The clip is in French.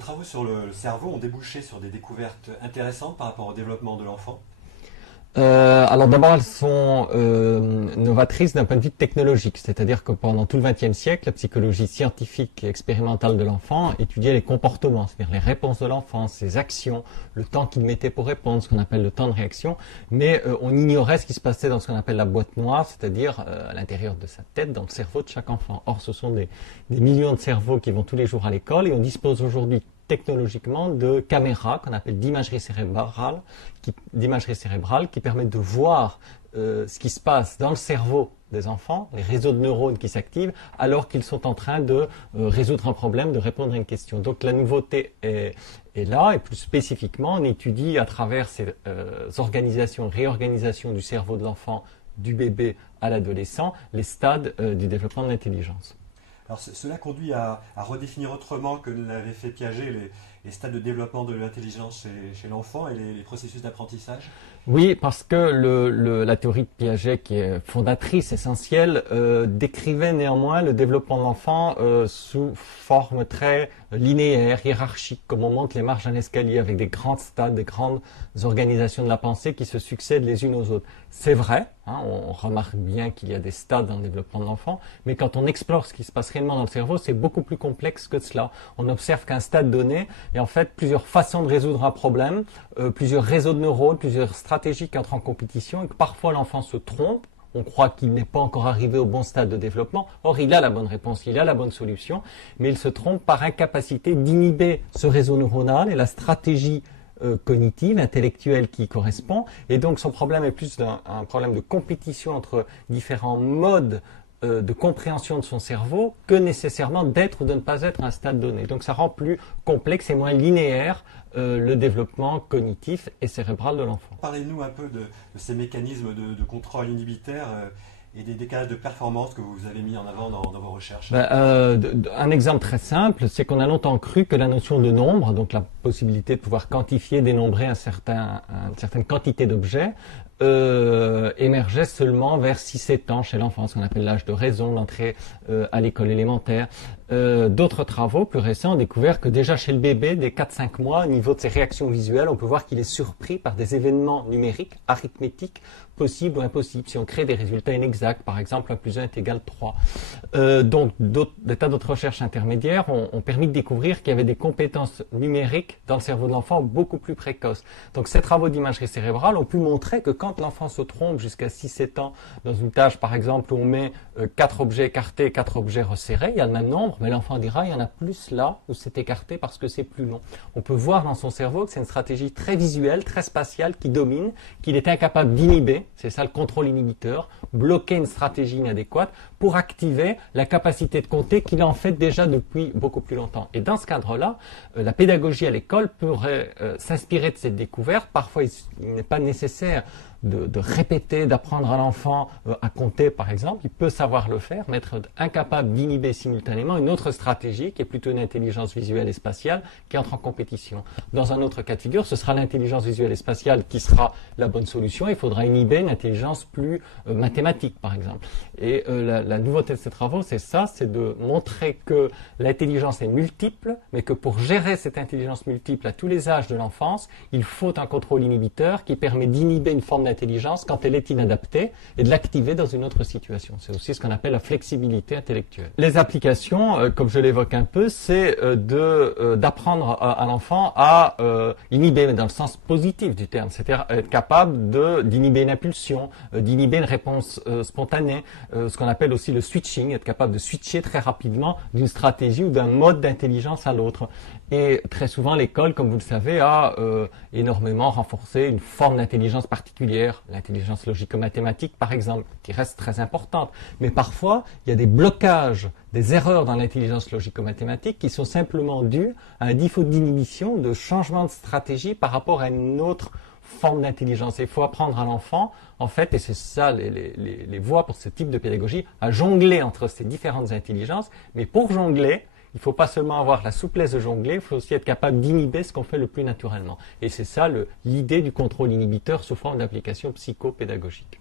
travaux sur le cerveau ont débouché sur des découvertes intéressantes par rapport au développement de l'enfant. Alors d'abord, elles sont novatrices d'un point de vue technologique, c'est-à-dire que pendant tout le XXe siècle, la psychologie scientifique et expérimentale de l'enfant étudiait les comportements, c'est-à-dire les réponses de l'enfant, ses actions, le temps qu'il mettait pour répondre, ce qu'on appelle le temps de réaction, mais on ignorait ce qui se passait dans ce qu'on appelle la boîte noire, c'est-à-dire à l'intérieur de sa tête, dans le cerveau de chaque enfant. Or, ce sont des millions de cerveaux qui vont tous les jours à l'école et on dispose aujourd'hui technologiquement de caméras qu'on appelle d'imagerie cérébrale, qui permettent de voir ce qui se passe dans le cerveau des enfants, les réseaux de neurones qui s'activent, alors qu'ils sont en train de résoudre un problème, de répondre à une question. Donc la nouveauté est là, et plus spécifiquement, on étudie à travers ces réorganisations du cerveau de l'enfant, du bébé à l'adolescent, les stades du développement de l'intelligence. Alors cela conduit à redéfinir autrement que l'avait fait Piaget les stades de développement de l'intelligence chez l'enfant et les processus d'apprentissage. Oui, parce que la théorie de Piaget, qui est fondatrice, essentielle, décrivait néanmoins le développement de l'enfant sous forme très linéaire, hiérarchique, comme on monte les marches d'un escalier avec des grands stades, des grandes organisations de la pensée qui se succèdent les unes aux autres. C'est vrai, on remarque bien qu'il y a des stades dans le développement de l'enfant, mais quand on explore ce qui se passe réellement dans le cerveau, c'est beaucoup plus complexe que cela. On observe qu'un stade donné est en fait plusieurs façons de résoudre un problème, plusieurs réseaux de neurones, plusieurs stratégies qui entrent en compétition, et que parfois l'enfant se trompe. On croit qu'il n'est pas encore arrivé au bon stade de développement. Or, il a la bonne réponse, il a la bonne solution, mais il se trompe par incapacité d'inhiber ce réseau neuronal et la stratégie cognitive, intellectuelle qui y correspond. Et donc, son problème est plus un problème de compétition entre différents modes de compréhension de son cerveau que nécessairement d'être ou de ne pas être à un stade donné. Donc, ça rend plus complexe et moins linéaire le développement cognitif et cérébral de l'enfant. Parlez-nous un peu de ces mécanismes de contrôle inhibitaire et des décalages de performance que vous avez mis en avant dans vos recherches. Un exemple très simple, c'est qu'on a longtemps cru que la notion de nombre, donc la possibilité de pouvoir quantifier, dénombrer une certaine quantité d'objets, émergeait seulement vers 6-7 ans chez l'enfant, ce qu'on appelle l'âge de raison, l'entrée à l'école élémentaire. D'autres travaux plus récents ont découvert que déjà chez le bébé, dès 4-5 mois, au niveau de ses réactions visuelles, on peut voir qu'il est surpris par des événements numériques, arithmétiques, possibles ou impossibles. Si on crée des résultats inexacts, par exemple 1 plus 1 est égal 3. Donc des tas d'autres recherches intermédiaires ont permis de découvrir qu'il y avait des compétences numériques dans le cerveau de l'enfant beaucoup plus précoces. Donc ces travaux d'imagerie cérébrale ont pu montrer que quand l'enfant se trompe jusqu'à 6-7 ans dans une tâche par exemple où on met 4 objets écartés, 4 objets resserrés, il y a le même nombre, mais l'enfant dira il y en a plus là où c'est écarté parce que c'est plus long. On peut voir dans son cerveau que c'est une stratégie très visuelle, très spatiale qui domine, qu'il est incapable d'inhiber, c'est ça le contrôle inhibiteur, bloquer une stratégie inadéquate pour activer la capacité de compter qu'il a en fait déjà depuis beaucoup plus longtemps. Et dans ce cadre-là, la pédagogie à l'école pourrait s'inspirer de cette découverte. Parfois, il n'est pas nécessaire de répéter, d'apprendre à l'enfant à compter, par exemple. Il peut savoir le faire, mais être incapable d'inhiber simultanément une autre stratégie qui est plutôt une intelligence visuelle et spatiale qui entre en compétition. Dans un autre cas de figure, ce sera l'intelligence visuelle et spatiale qui sera la bonne solution. Il faudra inhiber une intelligence plus mathématique, par exemple. Et la nouveauté de ces travaux, c'est ça, c'est de montrer que l'intelligence est multiple, mais que pour gérer cette intelligence multiple à tous les âges de l'enfance, il faut un contrôle inhibiteur qui permet d'inhiber une forme d'intelligence quand elle est inadaptée et de l'activer dans une autre situation. C'est aussi ce qu'on appelle la flexibilité intellectuelle. Les applications, comme je l'évoque un peu, c'est d'apprendre à l'enfant à inhiber, mais dans le sens positif du terme, c'est-à-dire être capable d'inhiber une impulsion, d'inhiber une réponse spontanée, ce qu'on appelle aussi le switching, être capable de switcher très rapidement d'une stratégie ou d'un mode d'intelligence à l'autre. Et très souvent, l'école, comme vous le savez, a énormément renforcé une forme d'intelligence particulière, l'intelligence logico-mathématique par exemple, qui reste très importante. Mais parfois, il y a des blocages, des erreurs dans l'intelligence logico-mathématique qui sont simplement dues à un défaut d'inhibition, de changement de stratégie par rapport à une autre forme d'intelligence. Il faut apprendre à l'enfant, en fait, et c'est ça les voies pour ce type de pédagogie, à jongler entre ces différentes intelligences. Mais pour jongler, il ne faut pas seulement avoir la souplesse de jongler, il faut aussi être capable d'inhiber ce qu'on fait le plus naturellement. Et c'est ça l'idée du contrôle inhibiteur sous forme d'application psychopédagogique.